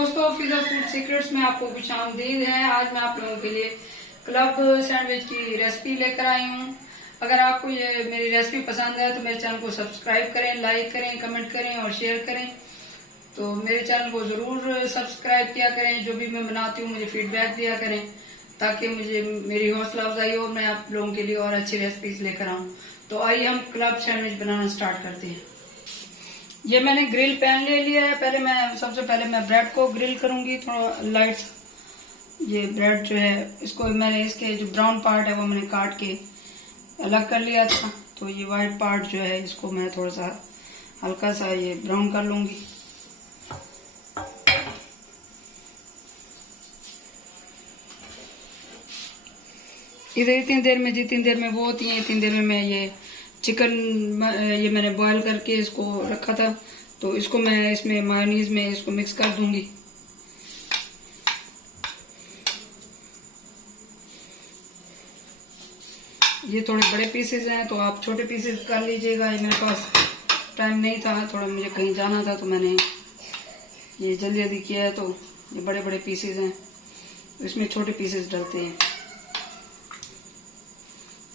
दोस्तों, फिजा food secrets में आपको खुशामदीद है। आज मैं आप लोगों के लिए क्लब सैंडविच की रेसिपी लेकर आई हूँ। अगर आपको ये मेरी रेसिपी पसंद है तो मेरे चैनल को सब्सक्राइब करें, लाइक करें, कमेंट करें और शेयर करें। तो मेरे चैनल को जरूर सब्सक्राइब किया करें। जो भी मैं बनाती हूँ मुझे फीडबैक दिया करें ताकि मुझे मेरी हौसला अफजाई हो, मैं आप लोगों के लिए और अच्छी रेसिपीज लेकर आऊँ। तो आइए हम क्लब सैंडविच बनाना स्टार्ट करते हैं। ये मैंने ग्रिल पैन ले लिया है। सबसे पहले मैं ब्रेड को ग्रिल करूंगी थोड़ा लाइट। ये ब्रेड जो है इसको मैंने इसके जो ब्राउन पार्ट है वो मैंने काट के अलग कर लिया था। तो ये वाइट पार्ट जो है इसको मैं थोड़ा सा हल्का सा ये ब्राउन कर लूंगी। इधर जितनी देर में वो होती है इतनी देर में मैं ये चिकन ये मैंने बॉयल करके इसको रखा था। तो इसको मैं इसमें मायोनीज में इसको मिक्स कर दूंगी। ये थोड़े बड़े पीसेस हैं तो आप छोटे पीसेस कर लीजिएगा। ये मेरे पास टाइम नहीं था, थोड़ा मुझे कहीं जाना था तो मैंने ये जल्दी जल्दी किया है। तो ये बड़े बड़े पीसेस हैं तो इसमें छोटे पीसेस डलते हैं।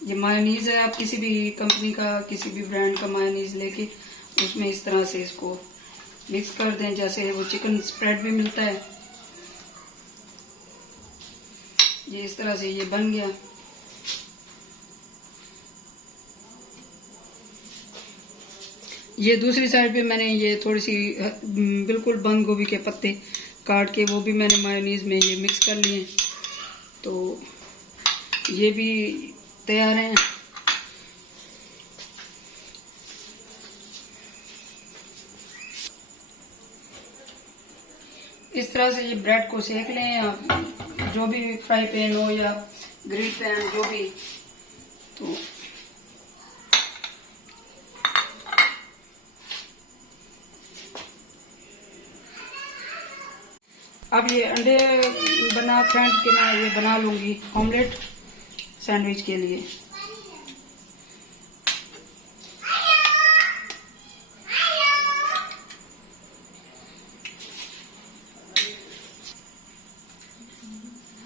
ये मायोनीज है, आप किसी भी कंपनी का किसी भी ब्रांड का मायोनीज लेके उसमें इस तरह से इसको मिक्स कर दें, जैसे वो चिकन स्प्रेड भी मिलता है। ये इस तरह से ये बन गया। ये दूसरी साइड पे मैंने ये थोड़ी सी बिल्कुल बंद गोभी के पत्ते काट के वो भी मैंने मायोनीज में ये मिक्स कर लिए। तो ये भी तैयार हैं। इस तरह से ये ब्रेड को सेक लें, आप जो भी फ्राई पैन हो या ग्रिल पैन जो भी। तो अब ये अंडे फेंट के मैं ये बना लूंगी ऑमलेट सैंडविच के लिए।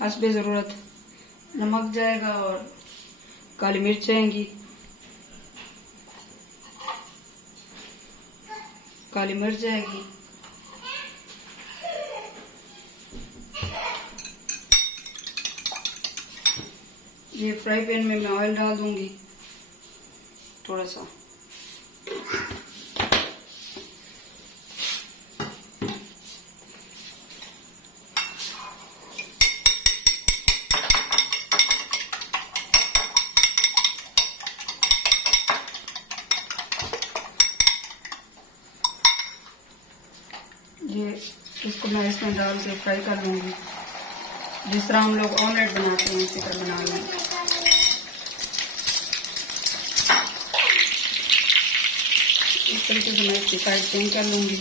हस्बे जरूरत नमक जाएगा और काली मिर्च जाएंगी। काली मिर्च जाएगी। ये फ्राई पैन में मैं ऑयल डाल दूंगी थोड़ा सा। ये इसको मैं इसमें डाल के फ्राई कर लूंगी, जिस तरह हम लोग ऑमलेट बनाते हैं इसी तरह बना लूंगी। इस तरीके से मैं इसकी साइड चेंज कर लूंगी।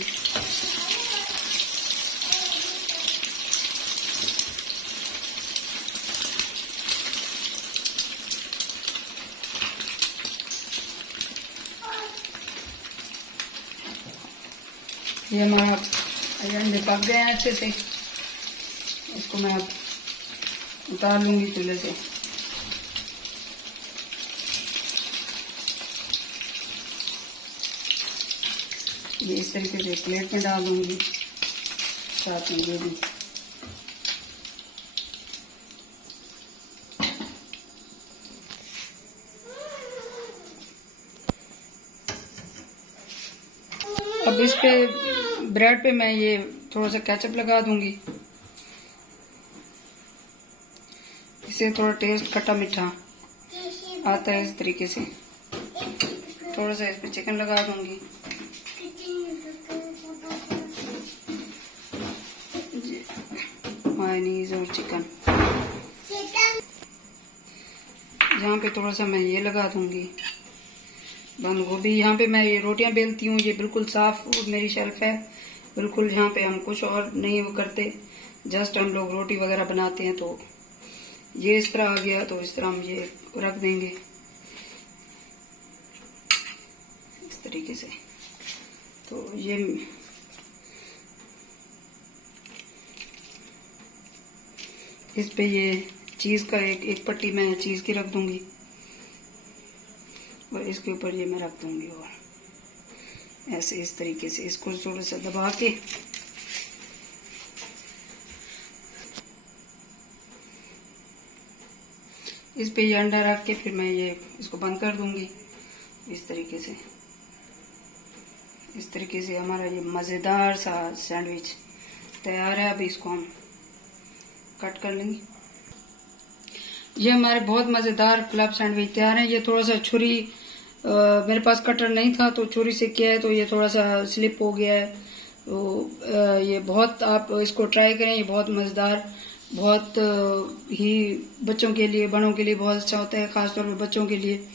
ये हमारा अंडे पक गए हैं अच्छे से। इसको मैं अब उतार लूंगी चूल्हे से। ये इस तरीके से प्लेट में डाल दूंगी, साथ में ये भी। अब इस पे ब्रेड पे मैं ये थोड़ा सा केचप लगा दूंगी। इससे थोड़ा टेस्ट खट्टा मीठा आता है। इस तरीके से थोड़ा सा इस पे चिकन लगा दूंगी। मायोनीज और चिकन यहाँ पे थोड़ा सा मैं ये लगा दूंगी बंद गोभी। यहाँ पे मैं ये रोटियां बेलती हूँ, ये बिल्कुल साफ मेरी शेल्फ है बिल्कुल। यहाँ पे हम कुछ और नहीं वो करते, जस्ट हम लोग रोटी वगैरह बनाते हैं। तो ये इस तरह आ गया, तो इस तरह हम ये रख देंगे इस तरीके से। तो ये इस पे ये चीज़ का एक पट्टी मैं चीज़ की रख दूंगी और इसके ऊपर ये मैं रख दूंगी और ऐसे इस तरीके से इसको थोड़ा सा दबा के इस पे ये अंडा रख के फिर मैं ये इसको बंद कर दूंगी इस तरीके से। इस तरीके से हमारा ये मज़ेदार सा सैंडविच तैयार है। अभी इसको हम कट कर लेंगे। ये हमारे बहुत मज़ेदार क्लब सैंडविच तैयार है। ये थोड़ा सा छुरी मेरे पास कटर नहीं था तो छुरी से किया है तो ये थोड़ा सा स्लिप हो गया है। तो ये बहुत आप इसको ट्राई करें, ये बहुत मज़ेदार, बहुत ही बच्चों के लिए बड़ों के लिए बहुत अच्छा होता है। ख़ासतौर पर बच्चों के लिए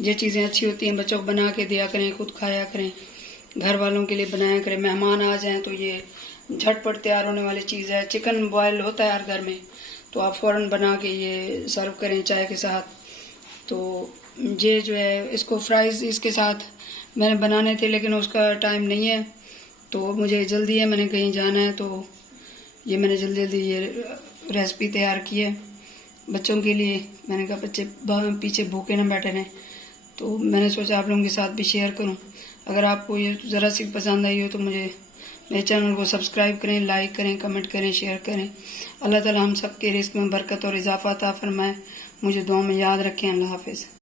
ये चीज़ें अच्छी होती हैं। बच्चों को बना के दिया करें, खुद खाया करें, घर वालों के लिए बनाया करें। मेहमान आ जाएं तो ये झटपट तैयार होने वाली चीज़ है। चिकन बॉयल होता है हर घर में तो आप फ़ौरन बना के ये सर्व करें चाय के साथ। तो ये जो है इसको फ्राइज़ इसके साथ मैंने बनाने थे लेकिन उसका टाइम नहीं है तो मुझे जल्दी है, मैंने कहीं जाना है तो ये मैंने जल्दी ये रेसिपी तैयार की है बच्चों के लिए। मैंने कहा बच्चे पीछे भूखे ना बैठे रहें तो मैंने सोचा आप लोगों के साथ भी शेयर करूं। अगर आपको ये ज़रा सी पसंद आई हो तो मेरे चैनल को सब्सक्राइब करें, लाइक करें, कमेंट करें, शेयर करें। अल्लाह ताला हम सब के रिज़्क़ में बरकत और इजाफ़ा अता फरमाए। मुझे दुआ में याद रखें। अल्लाह हाफ़िज़।